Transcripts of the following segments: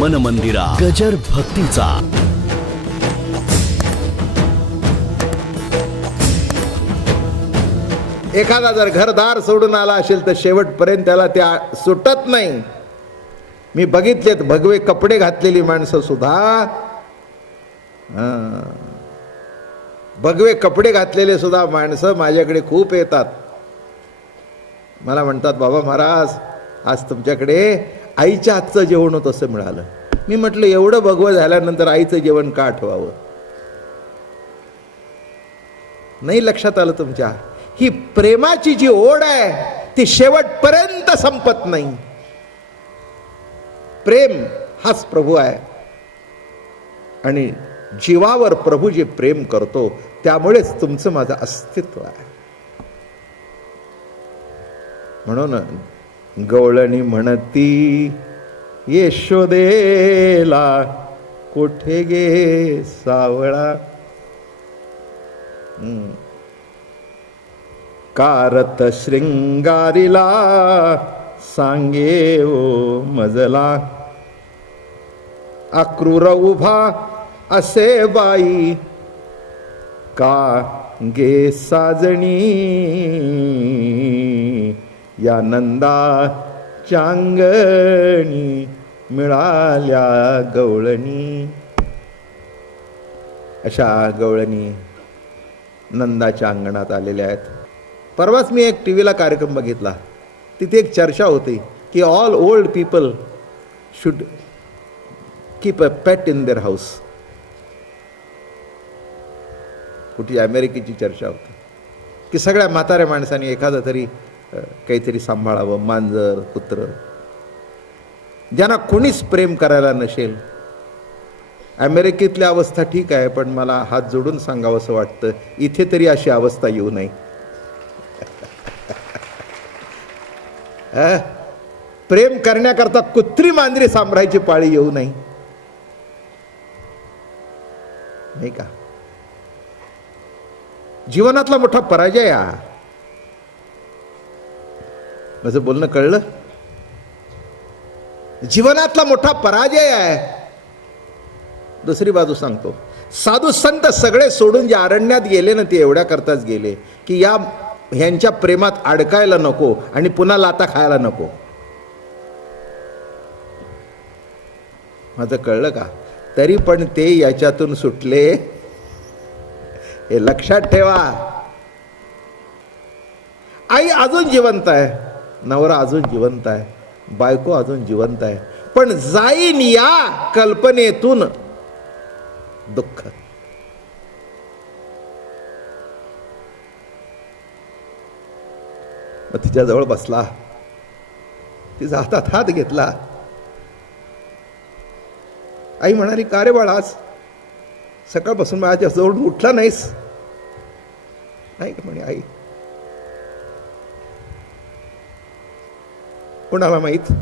मन मंदिरा गजर भक्तीचा. एखादा जर घरदार सोडून आला असेल तर शेवटपर्यंत त्याला त्या सुटत नाही. मी बघितलेत भगवे कपडे घातलेली माणसं सुद्धा, भगवे कपडे घातलेले सुद्धा माणसं माझ्याकडे खूप येतात. मला म्हणतात, बाबा महाराज आज तुमच्याकडे आईच्या हातचं जेवण होतं असं मिळालं. मी म्हटलं, एवढं भगवं झाल्यानंतर आईचं जेवण का आठवावं? नाही लक्षात आलं तुमच्या? ही प्रेमाची जी ओढ आहे ती शेवटपर्यंत संपत नाही. प्रेम हाच प्रभू आहे आणि जीवावर प्रभू जे प्रेम करतो त्यामुळेच तुमचं माझं अस्तित्व आहे. म्हणून गवळणी म्हणती यशोदेला कोठे गे सावळा, कारत शृंगारीला सांगे ओ मजला, अक्रूर उभा असे बाई का गे साजणी, या नंदा चांगणी मिळाल्या गवळणी. अशा गवळणी नंदाच्या अंगणात आलेल्या आहेत. परवाच मी एक टीव्हीला कार्यक्रम बघितला. तिथे एक चर्चा होती की all old people should keep a pet in their house. कुठे अमेरिकेची चर्चा होती की सगळ्या म्हाताऱ्या माणसांनी एखादं तरी काहीतरी सांभाळावं, मांजर, कुत्र, ज्यांना कोणीच प्रेम करायला नसेल. अमेरिकेतली अवस्था ठीक आहे, पण मला हात जोडून सांगावं असं वाटतं, इथे तरी अशी अवस्था येऊ नये. प्रेम करण्याकरता कुत्री मांजरी सांभाळायची पाळी येऊ नये, नाही का? जीवनातला मोठा पराजय आहे. माझं बोलणं कळलं? जीवनातला मोठा पराजय आहे. दुसरी बाजू सांगतो, साधू संत सगळे सोडून जे अरण्यात गेले ना, ते एवढ्या करताच गेले की ह्यांच्या प्रेमात अडकायला नको आणि पुन्हा लाता खायला नको. माझं कळलं का? तरी पण ते याच्यातून सुटले, हे लक्षात ठेवा. आई अजून जिवंत आहे, नवरा अजून जिवंत आहे, बायको अजून जिवंत आहे, पण जाईन या कल्पनेतून दुःख. मग तिच्याजवळ बसला, तिचा हातात हात घेतला. आई म्हणाली, का रे बाळा, आज सकाळपासून माझ्या जवळ उठला नाहीस? नाही का म्हणे, आई कोणाला माहित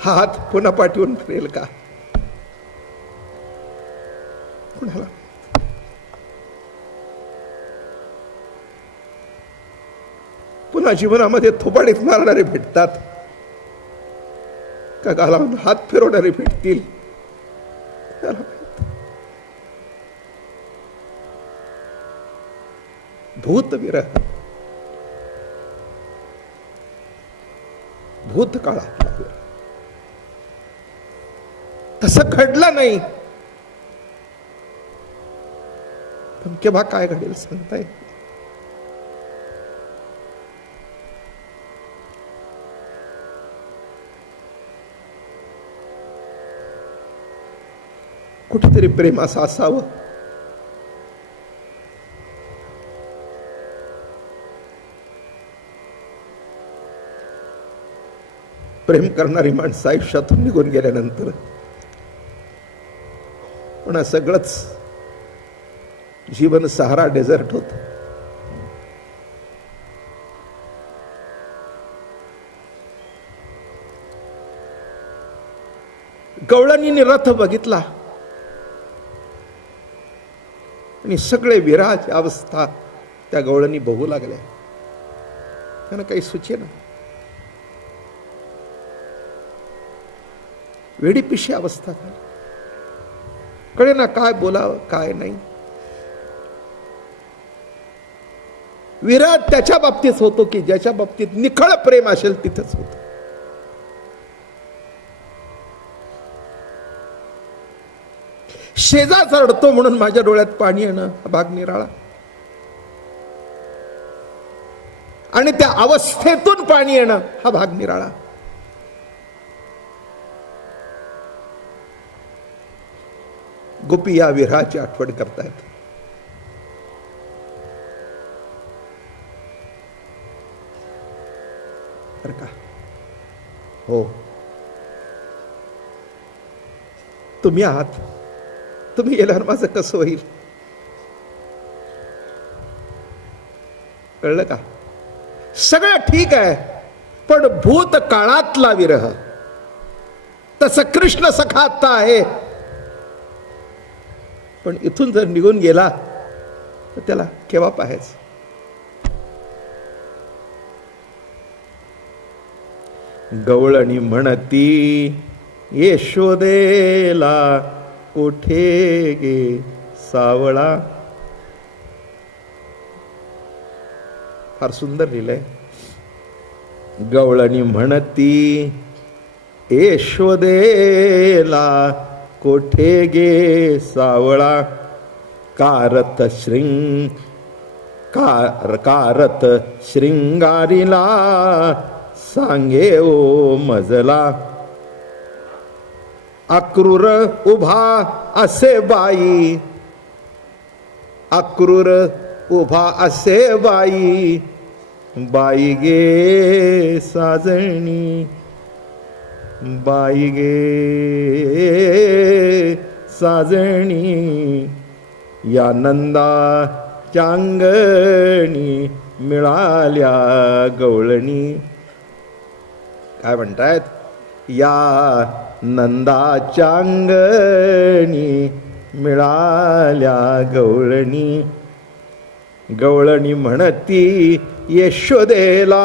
हा हात पुन्हा पाठवून फिरेल का? कुणाला? पुन्हा जीवनामध्ये थोबाडीत मारणारे भेटतात का गालावून हात फिरवणारे भेटतील? भूतविरह, भूतकाळातला विरह. तसं घडलं नाही, पण केव्हा काय घडेल सांगता येत. कुठेतरी प्रेम असं असावं प्रेम करणारी माणसं आयुष्यातून निघून गेल्यानंतर पुन्हा सगळंच जीवन सहारा डेझर्ट होत. गवळणीने रथ बघितला आणि सगळे विराज अवस्था त्या गवळणी बघू लागल्या. त्यांना काही सुचेना. वेडीपिशी अवस्था झाली. कळे ना काय बोलावं काय नाही. विरह त्याच्या बाबतीत होतो की ज्याच्या बाबतीत निखळ प्रेम असेल तिथंच होतं. शेजा चढतो म्हणून माझ्या डोळ्यात पाणी येणं हा भाग निराळा. आणि त्या अवस्थेतून पाणी येणं हा भाग निराळा. गोपी या विरहाची आठवण करतायत. बर का हो तुम्ही आहात. तुम्ही गेल्यावर माझं कसं होईल. कळलं का. सगळं ठीक आहे पण भूतकाळातला विरह तसं कृष्ण सखा आता आहे. पण इथून जर निघून गेला तर त्याला केव्हा पाहायचं. गवळणी म्हणती यशोदेला कोठे गे सावळा. फार सुंदर लिहिलंय. गवळणी म्हणती यशोदेला कोठे गे सावळा. कारत कारत श्रृंगारीला सांगे ओ मजला. अक्रूर उभा असे बाई अक्रूर उभा असे बाई. बाई गे साजणी बाई गे साजणी. या नंदा चांगणी मिळाल्या गवळणी. काय म्हणतायत. या नंदा चांगणी मिळाल्या गवळणी. गवळणी म्हणती यशोदेला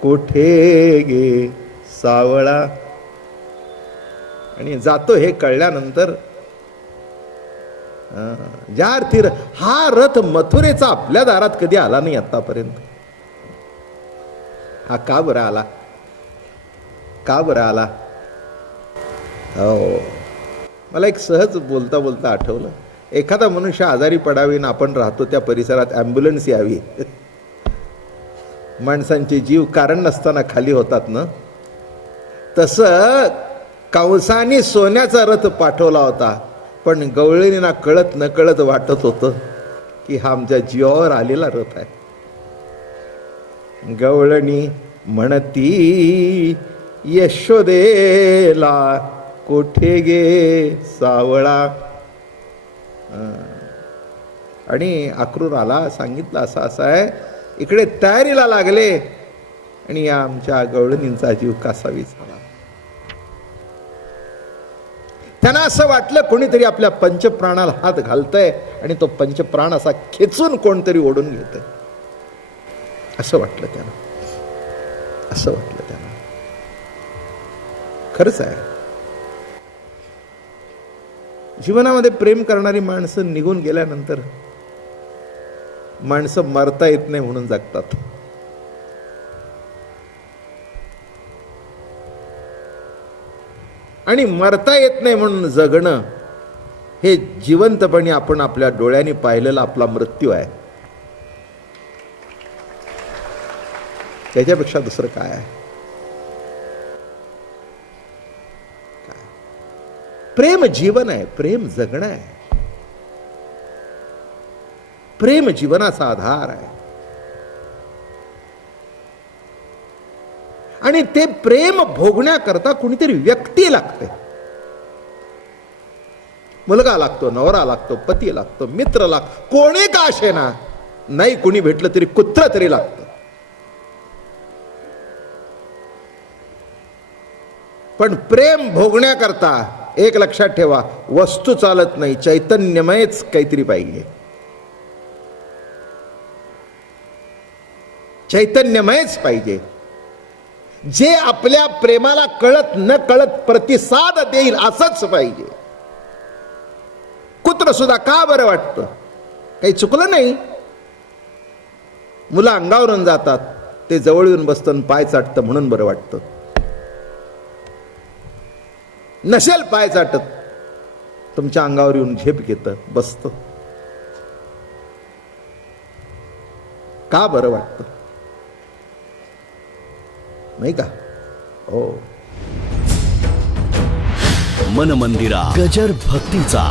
कोठे गे सावळा. आणि जातो हे कळल्यानंतर ज्या अर्थी हा रथ मथुरेचा आपल्या दारात कधी आला नाही आतापर्यंत. हा का बरं आला. का बरं आला. हो मला एक सहज बोलता बोलता आठवलं. एखादा मनुष्य आजारी पडावी आणि आपण राहतो त्या परिसरात ॲम्ब्युलन्स यावी. माणसांचे जीव कारण नसताना खाली होतात ना. तसं कंसाने सोन्याचा रथ पाठवला होता पण गवळणींना कळत न कळत वाटत होतं की हा आमच्या जीवावर आलेला रथ आहे. गवळणी म्हणती यशोदेला कोठे गे सावळा. आणि अक्रूराला सांगितलं असं असं आहे. इकडे तयारीला लागले आणि या आमच्या गवळणींचा जीव कासावी झाला. त्यांना असं वाटलं कोणीतरी आपल्या पंचप्राणाला हात घालतंय आणि तो पंचप्राण असा खेचून कोणतरी ओढून घेतंय. असं वाटलं त्यांना. असं वाटलं त्यांना. खरंच आहे. जीवनामध्ये प्रेम करणारी माणसं निघून गेल्यानंतर माणसं मरता येत नाही म्हणून जगतात. आणि मरता येत नाही म्हणून जगणं हे जिवंतपणे आपण आपल्या डोळ्यांनी पाहिलेला आपला मृत्यू आहे. त्याच्यापेक्षा दुसरं काय आहे. प्रेम जीवन आहे. प्रेम जगणं आहे. प्रेम जीवनाचा आधार आहे. आणि ते प्रेम भोगण्याकरता कुणीतरी व्यक्ती लागते. मुलगा लागतो, नवरा लागतो, पती लागतो, मित्र लागतो, कोणी का असे ना. नाही कुणी भेटलं तरी कुत्र तरी लागतं. पण प्रेम भोगण्याकरता एक लक्षात ठेवा, वस्तू चालत नाही, चैतन्यमयच काहीतरी पाहिजे. चैतन्यमयच पाहिजे. जे आपल्या प्रेमाला कळत न कळत प्रतिसाद देईल असंच पाहिजे. कुत्र सुद्धा का बरं वाटतं? काही चुकलं नाही. मुलं अंगावरून जातात, ते जवळ येऊन बसतं, पाय चाटतं म्हणून बरं वाटतं. नसेल पाय चाटत, तुमच्या अंगावर येऊन झेप घेतं, बसतं, का बरं वाटतं? नाही का? हो. मन मंदिरा गजर भक्तीचा